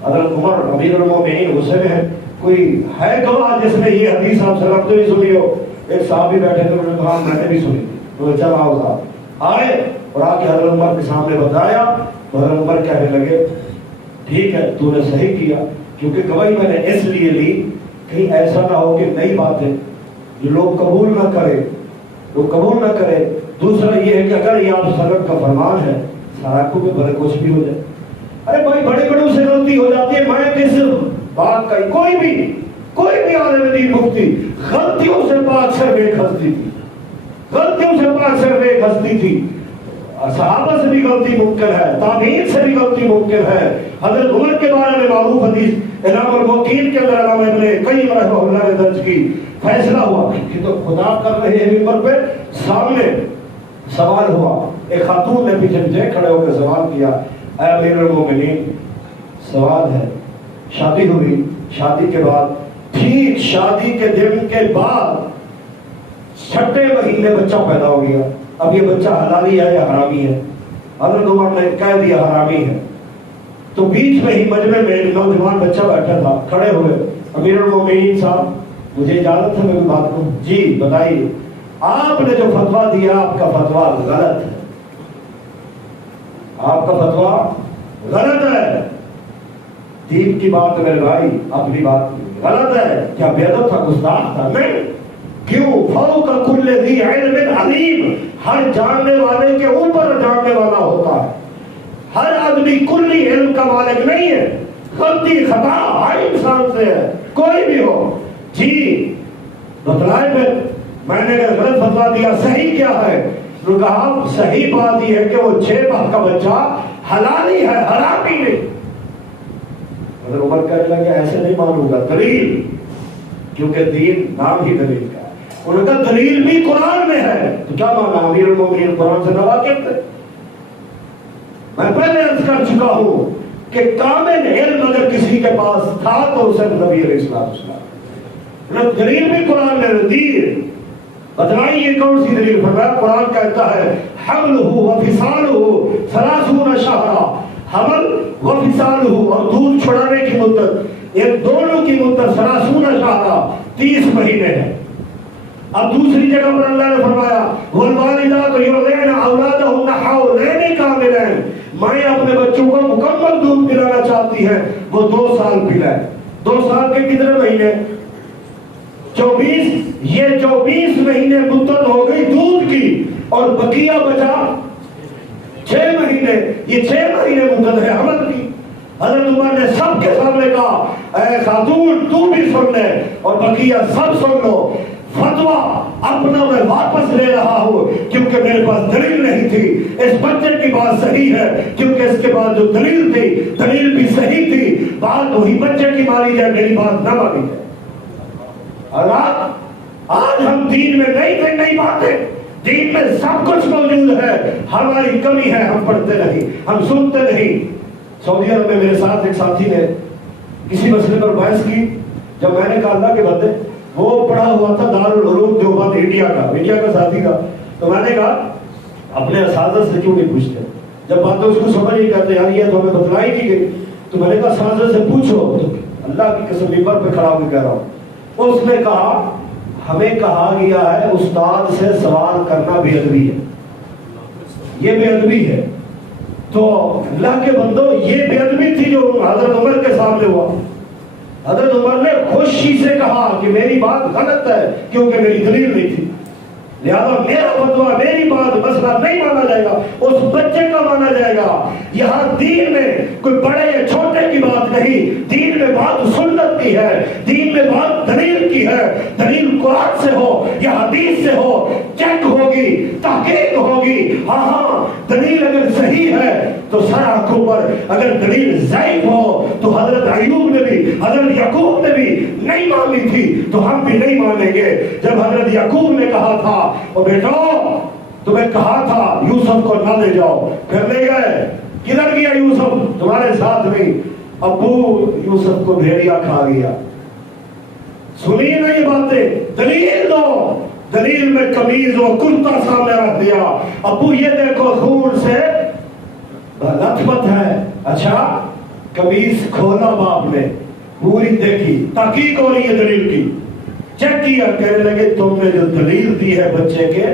حضرت عمر امیر المومنین غصے میں ہے، کوئی ہے گواہ جس نے یہ حدیث آپ صلی اللہ علیہ وسلم نے سنی ہو؟ ایک صحابی بیٹھے تھے، انہوں نے کہا میں نے بھی سنی تھی، انہوں نے چل آؤ صاحب، آئے اور آ کے حضرت عمر کے سامنے بتایا، تو حضرت عمر کہنے لگے ٹھیک ہے تو نے صحیح کیا، کیونکہ گواہی میں نے اس لیے لی کہیں ایسا نہ ہو کہ نئی باتیں جو لوگ قبول نہ کرے، دوسرا یہ ہے کہ اگر یہ آپ صلی اللہ علیہ وسلم کا فرمان ہے سراکوں میں بڑے کچھ بھی ہو جائے، ارے بھائی بڑے بڑوں سے غلطی ہو جاتی ہے، میں کس بات کا، کوئی بھی عالم دین مفتی غلطیوں سے پاک صرف ایک ہستی تھی، صحابہ سے بھی غلطی ممکن ہے، تابعین سے بھی غلطی ممکن ہے۔ حضرت عمر کے بارے میں معروف حدیث اعلام الموقین کے اندر علامہ ابن قیم رحمہ اللہ نے درج کی، فیصلہ ہوا کہ تو خدا کر رہے ہیں ممبر پہ، سامنے سوال ہوا، ایک خاتون نے پیچھے کھڑے ہو کے سوال کیا، اے امیر المومنین سوال ہے، شادی ہوئی، شادی کے بعد ٹھیک شادی کے دن کے بعد 6 مہینے بچہ پیدا ہو گیا، اب یہ بچہ حلالی ہے یا حرامی ہے؟ حضرت عمر نے کہہ دیا حرامی ہے۔ تو بیچ میں ہی مجمع میں ایک نوجوان بچہ بیٹھا تھا، کھڑے ہوئے، امیر المومنین صاحب مجھے اجازت ہے میں کوئی بات کروں؟ جی بتائیے، آپ نے جو فتویٰ دیا آپ کا فتویٰ غلط ہے، آپ کا فتویٰ غلط ہے، دین کی بات میرے بھائی، اپنی بات غلط ہے، کیا بے ادب تھا، گستاخ تھا؟ نہیں، کیوں؟ فوق کل ذی علم علیم، ہر جاننے والے کے اوپر جاننے والا ہوتا ہے، ہر آدمی کلی علم کا مالک نہیں ہے، غلطی خطا ہر انسان سے ہے، کوئی بھی ہو۔ جی بتلائے پھر، میں نے غلط فتویٰ دیا، صحیح کیا ہے؟ تو کہا صحیح بات یہ ہے کہ وہ 6 ماہ کا بچہ حلالی ہے، حرامی نہیں۔ حضرت عمر کہنے لگے ایسے نہیں مانوں گا، دلیل، کیونکہ دین نام ہی دلیل کا ہے۔ انہوں نے کہا دلیل بھی قرآن میں ہے، تو کیا مانا؟ امیر المومنین قرآن سے نہ واقف تھے؟ میں پہلے عرض کر چکا ہوں کہ کامل علم اگر کسی کے پاس تھا تو اسے نبی علیہ السلام دلیل بھی قرآن نے دی ہے. بتائیے کون سی دلیل؟ فرمایا قرآن کہتا ہے حملہ وفصالہ 30 شہرا، حمل وفصالہ اور دودھ چھڑانے کی مدت، یہ دونوں کی مدت 30 شہرا 30 مہینے ہے. اب دوسری جگہ پر اللہ نے فرمایا والوالدات یرضعن اولادہن حولین کاملین، مائیں اپنے بچوں کو مکمل دودھ پلانا چاہتی ہیں، وہ 2 سال پلائیں. 2 سال کے کتنے مہینے؟ 24. یہ 24 مہینے مدت ہو گئی دودھ کی، اور بقیہ بچا 6 مہینے. یہ 6 مہینے مدت ہے حمل کی. حضرت عمر نے سب کے سامنے کہا اے خاتون تو بھی سن لے اور بقیہ سب سن لو، فتویٰ اپنا میں واپس لے رہا ہوں کیونکہ میرے پاس دلیل نہیں تھی. اس بچے کی بات صحیح ہے کیونکہ اس کے بعد جو دلیل تھی دلیل بھی صحیح تھی. بات وہی بچے کی مانی جائے، میری بات نہ مانی جائے. اور آج ہم دین میں نہیں باتیں، دین میں سب کچھ موجود ہے، ہماری کمی ہے ہم پڑھتے نہیں، ہم سنتے نہیں. سعودی عرب میں میرے ساتھ ایک ساتھی نے کسی مسئلے پر بحث کی. جب میں نے کہا اللہ کے بندے، وہ پڑھا ہوا تھا دارالعلوم دیوبند انڈیا کا ساتھی تھا، تو میں نے کہا اپنے اساتذہ سے کیوں نہیں پوچھتے؟ جب باتیں اس کو سمجھ نہیں کرتے یار یہ تو ہمیں بتلائی نہیں گئی، تو میں نے کہا اساتذہ سے پوچھو. اللہ کی قسم ممبر پہ کھڑا ہو کے کہہ رہا ہوں. اس نے کہا ہمیں کہا گیا ہے استاد سے سوال کرنا بے ادبی ہے، یہ بے ادبی ہے. تو اللہ کے بندو یہ بے ادبی تھی جو حضرت عمر کے سامنے ہوا. حضرت عمر نے خوشی سے کہا کہ میری بات غلط ہے کیونکہ میری دلیل نہیں تھی، لہذا میرا فتویٰ میری بات مسئلہ نہیں مانا جائے گا، اس بچے کا مانا جائے گا. یہاں دین میں کوئی بڑے یا چھوٹے کی بات نہیں، دین میں بات سنت کی ہے، دین میں بات دلیل کی ہے. دلیل قرآن سے ہو یا حدیث سے ہو، چیک ہوگی، تحقیق ہوگی. ہاں دلیل اگر صحیح ہے تو سر آنکھوں پر، اگر دلیل ضعیف ہو تو حضرت ایوب نے بھی حضرت یعقوب نے بھی نہیں مانی تھی تو ہم بھی نہیں مانیں گے. جب حضرت یعقوب نے کہا تھا او بیٹو تمہیں کہا تھا یوسف کو نہ لے جاؤ، پھر لے گئے، کدھر گیا یوسف؟ تمہارے ساتھ نہیں. ابو یوسف کو بھیڑیا کھا گیا. سنیے نا یہ باتیں، دلیل دو. دلیل میں قمیض و کرتا سامنے رکھ دیا. ابو یہ دیکھو خون سے لت پت ہے. اچھا قمیض کھولا باپ نے، پوری دیکھی، تحقیق ہو رہی ہے دلیل کی، چیک کیا، کہنے لگے تم نے جو دلیل دی ہے بچے کے،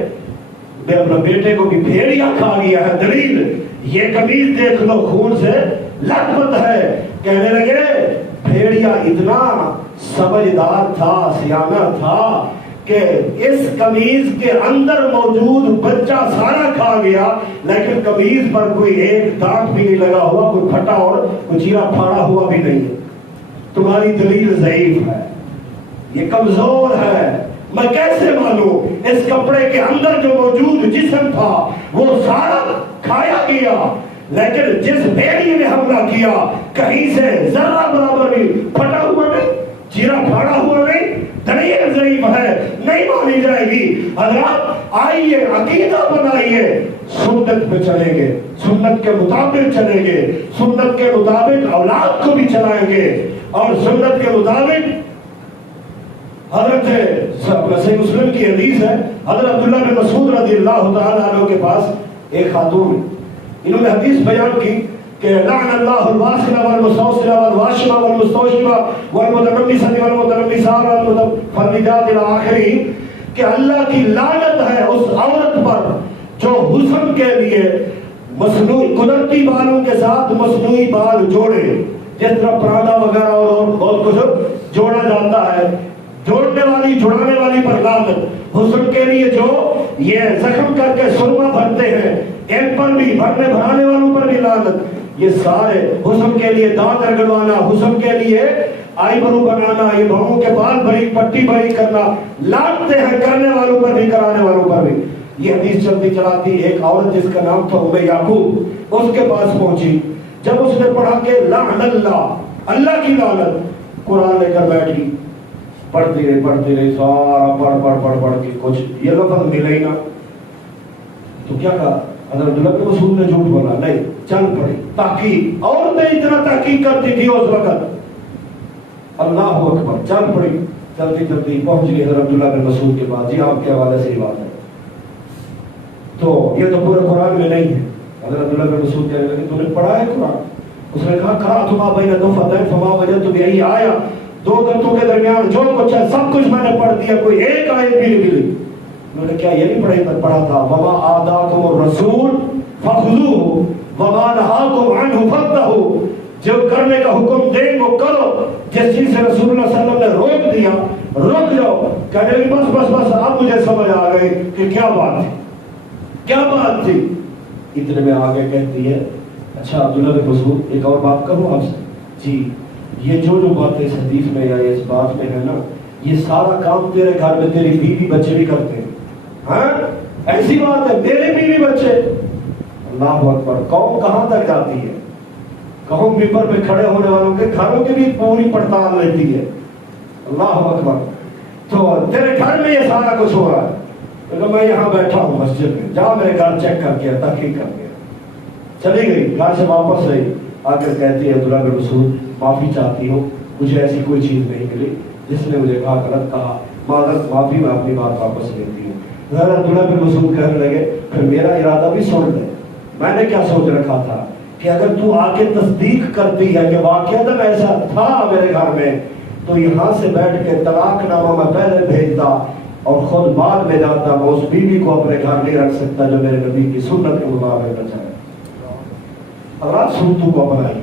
میں اپنے بیٹے کو بھی بھیڑیا کھا گیا ہے، دلیل یہ قمیض دیکھ لو خون سے لت پت ہے. کہنے لگے بھیڑیا اتنا سمجھدار تھا، سیانہ تھا کہ اس قمیض کے اندر موجود بچہ سارا کھا گیا، لیکن قمیض پر کوئی ایک داغ بھی نہیں لگا ہوا، کوئی پھٹا اور کوئی چیرا پھاڑا ہوا بھی نہیں. تمہاری دلیل ضعیف ہے، یہ کمزور ہے. میں کیسے مانوں؟ اس کپڑے کے اندر جو موجود جسم تھا وہ سارا کھایا گیا، لیکن جس بھیڑیے نے حملہ کیا کہیں سے ذرہ برابر بھی پھٹا ہوا نہیں، چیرا پھاڑا ہوا نہیں. دلیل ضعیف ہے، نہیں مانی جائے گی. حضرات آئیے عقیدہ بنائیے، سنت پہ چلیں گے، سنت کے مطابق چلیں گے، سنت کے مطابق اولاد کو بھی چلائیں گے، اور سنت کے مطابق حضرت صحیح مسلم کی حدیث ہے، حضرت عبداللہ بن مسعود رضی اللہ تعالیٰ عنہ کے پاس ایک خاتون، انہوں نے حدیث بیان کی کہ لعن اللہ الواصلہ والمستوصلہ والواشمہ والمستوشمہ والمتنمسۃ والمتنمسات والمتفلجات الی آخری، کہ اللہ کی لعنت ہے اس عورت پر جو حسن کے لیے مصنوعی قدرتی بالوں کے ساتھ مصنوعی بال جوڑے، جس طرح پراڈا وغیرہ اور بہت کچھ جوڑا جاتا ہے، جوڑنے والی جڑانے والی پر لعنت. حسن کے لیے جو یہ زخم کر کے سرما بھرتے ہیں ان پر بھی، بھرنے بھرانے والوں پر بھی لعنت. یہ سارے حسن کے لیے دانت رگڑوانا، حسن کے لیے آئی برو بنانا، یہ بہوں کے بال باریک پٹی باریک کرنا، لانتے ہیں کرنے والوں پر بھی کرانے والوں پر بھی. یہ حدیث چلتی چلاتی ایک عورت جس کا نام تھا ام یعقوب اس کے پاس پہنچی. جب اس نے پڑھا کہ لعن اللہ، اللہ کی لعنت، قرآن لے کر بیٹھ گئی، پڑھتی رہی سارا پڑھ کے کچھ یہ لفظ ملے ہی نہ. تو کیا کہا حضرت عبداللہ بن مسعود نے جھوٹ بولا نہیں، چل پڑی تحقیق، عورتیں اتنا تحقیق کرتی تھی اس وقت، اللہ اکبر، چل پڑی، چلتی چلتی پہنچ گئی حضرت عبداللہ بن مسعود کے پاس، جی آپ کے حوالے سے یہ بات ہے، تو یہ تو پورے قرآن میں نہیں ہے۔ حضرت عبداللہ بن مسعود کہنے لگے تو نے پڑھا ہے قرآن؟ اس نے کہا قرأت ما بین دفتین فما وجدت بہی آیا، دو گنتوں کے درمیان جو کچھ ہے سب کچھ میں نے پڑھ دیا، کوئی ایک آیت بھی نہیں ملی۔ انہوں نے کیا یہ نہیں پڑھا تھا وما آتاکم الرسول فخذوہ وما نہاکم عنہ فانتہوا، جو کرنے کا حکم دیں وہ کرو، جس چیز سے رسول اللہ صلی اللہ علیہ وسلم نے روک دیا روک جاؤ۔ کہنے لگے بس بس بس اب مجھے سمجھ آ گئی کہ کیا بات تھی، کیا بات تھی۔ اتنے میں آگے کہتی ہے اچھا عبداللہ بن مسعود ایک اور بات کہوں آپ سے، جی یہ جو باتیں اس حدیث میں یا اس بات میں ہے نا، یہ سارا کام تیرے گھر میں تیری بیوی بچے بھی کرتے ہیں، ہاں ایسی بات ہے، میرے بیوی بچے۔ اللہ اکبر، قوم کہاں تک جاتی ہے؟ قوم ممبر پہ کھڑے ہونے والوں کے گھروں کی بھی پوری پڑتال لیتی ہے۔ اللہ اکبر، تو تیرے گھر میں یہ سارا کچھ ہو رہا ہے، تو میں یہاں بیٹھا ہوں مسجد میں، جا میرے گھر چیک کر کے تحقیق کر کے چلی گئی، گھر سے واپس رہی، آ کر کہتی ہے عبداللہ بن مسعود معافی چاہتی ہوں، مجھے ایسی کوئی چیز نہیں ملی جس نے مجھے کہا غلط کہا، معذرت معافی، میں اپنی بات واپس لیتی ہوں۔ حضرت عبداللہ بن مسعود کہنے لگے پھر میرا ارادہ بھی سن لے، میں نے کیا سوچ رکھا تھا کہ اگر تو آ کے تصدیق کرتی ہے کہ واقعہ ایسا تھا میرے گھر میں، تو یہاں سے بیٹھ کے طلاق نامہ میں پہلے بھیجتا اور خود بعد میں جاتا، میں اس بیوی کو اپنے گھر نہیں رکھ سکتا جو میرے نبی کی سنت کے مطابق بچائے۔ اولاد سنتوں کو اپنائی،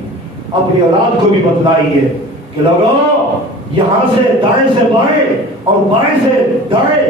اپنی اولاد کو بھی بتلائیے کہ لوگوں یہاں سے دائیں سے بائیں اور بائیں سے دائیں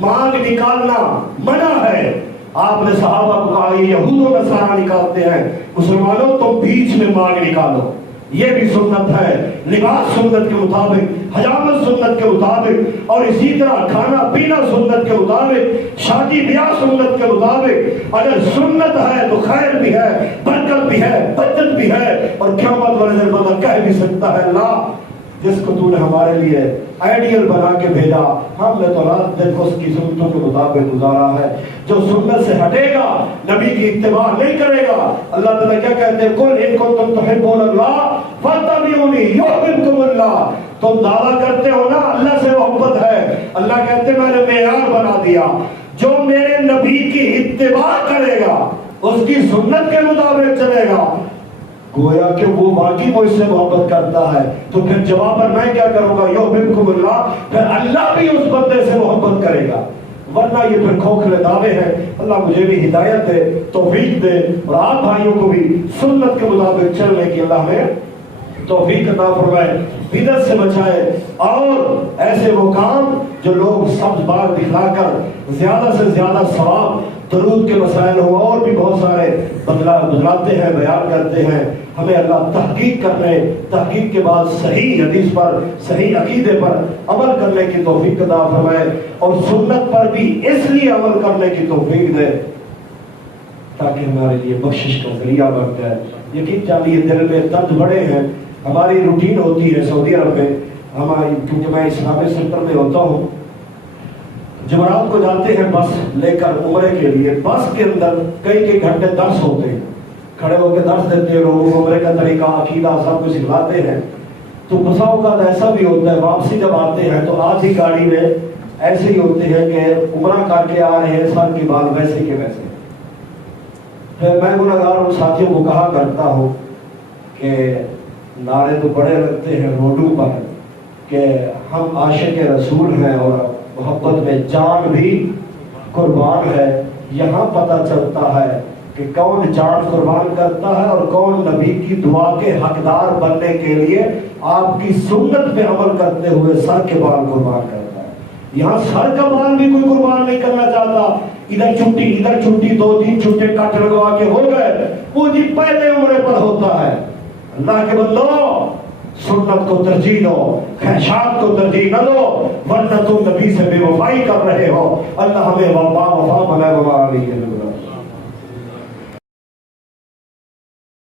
مانگ نکالنا منع ہے۔ آپ نے صحابہ کو کہا یہ یہود و نصارہ نکالتے ہیں، مسلمانوں تم بیچ میں مانگ نکالو، یہ بھی سنت ہے، لباس سنت کے مطابق، حجامت سنت کے مطابق، اور اسی طرح کھانا پینا سنت کے مطابق، شادی بیاہ سنت کے مطابق۔ اگر سنت ہے تو خیر بھی ہے، برکت بھی ہے، بچت بھی ہے، اور قیامت والے دن بندہ کہہ بھی سکتا ہے اللہ جس کو تو نے ہمارے لیے آئیڈیل بنا کے بھیجا، ہم نے تو رات دن اس کی سنتوں کے مطابق گزارا ہے۔ جو سنت سے ہٹے گا، نبی کی اتباع نہیں کرے گا، اللہ تعالیٰ کیا کہتے ہیں قل ان کنتم تحبون اللہ فاتبعونی یحببکم اللہ، تم دعویٰ کرتے ہو نا اللہ سے محبت ہے، اللہ کہتے ہیں میں نے معیار بنا دیا، جو میرے نبی کی اتباع کرے گا، اس کی سنت کے مطابق چلے گا، گویا کہ وہ واقعی مجھ سے محبت کرتا ہے، تو پھر جواب پر میں کیا کروں گا یحببکم اللہ، پھر اللہ بھی اس بندے سے محبت کرے گا، ورنہ یہ پھر کھوکھلے دعوے ہیں۔ اللہ مجھے بھی ہدایت دے، توفیق دے، اور آپ بھائیوں کو بھی سنت کے مطابق چلنے کی اللہ میں توفیق عطا فرمائے، بدعت سے بچائے، اور ایسے وہ کام جو لوگ سبز باغ دکھلا کر زیادہ سے زیادہ ثواب، درود کے مسائل ہو اور بھی بہت سارے بتلاتے ہیں، بیان کرتے ہیں۔ ہمیں اللہ تحقیق کرنے، تحقیق کے بعد صحیح حدیث پر، صحیح عقیدے پر عمل کرنے کی توفیق عطا فرمائے، اور سنت پر بھی اس لیے عمل کرنے کی توفیق دے تاکہ ہمارے لیے بخشش کا ذریعہ بن جائے۔ یقین جانیے دل میں درد بڑے ہیں، ہماری روٹین ہوتی ہے سعودی عرب میں، ہماری کیونکہ میں اسلامک سینٹر میں ہوتا ہوں، جمعرات کو جاتے ہیں بس لے کر عمرے کے لیے، بس کے اندر کئی گھنٹے درس ہوتے ہیں، کھڑے ہو کے درس دیتے ہیں، لوگوں کو عمرے کا طریقہ، عقیدہ سب کچھ سکھلاتے ہیں۔ تو بسا اوقات ایسا بھی ہوتا ہے واپسی جب آتے ہیں تو آج ہی گاڑی میں ایسے ہی ہوتے ہیں کہ عمرہ کر کے آ رہے ہیں، سر کے بال ویسے کے ویسے۔ پھر میں گناہگار ان ساتھیوں کو کہا کرتا ہوں کہ نعرے تو بڑے لگتے ہیں روڈوں پر کہ ہم عاشق رسول ہیں اور محبت میں جان بھی قربان ہے، یہاں پتہ چلتا ہے کہ کون جان قربان کرتا ہے اور کون نبی کی دعا کے حقدار بننے کے لیے آپ کی سنت پہ عمل کرتے ہوئے سر کے بال قربان کرتا ہے۔ یہاں سر کا بال بھی کوئی قربان نہیں کرنا چاہتا، ادھر چھٹی 2-3 چھٹے کٹ لگوا کے ہو گئے، وہ جی پہلے عمرے پر ہوتا ہے۔ اللہ کے بندو سنت کو ترجیح دو، خواہشات کو ترجیح نہ دو، ورنہ تم نبی سے بے وفائی کر رہے ہو۔ اللہ ہمیں وفا بنائے، وفا علیہ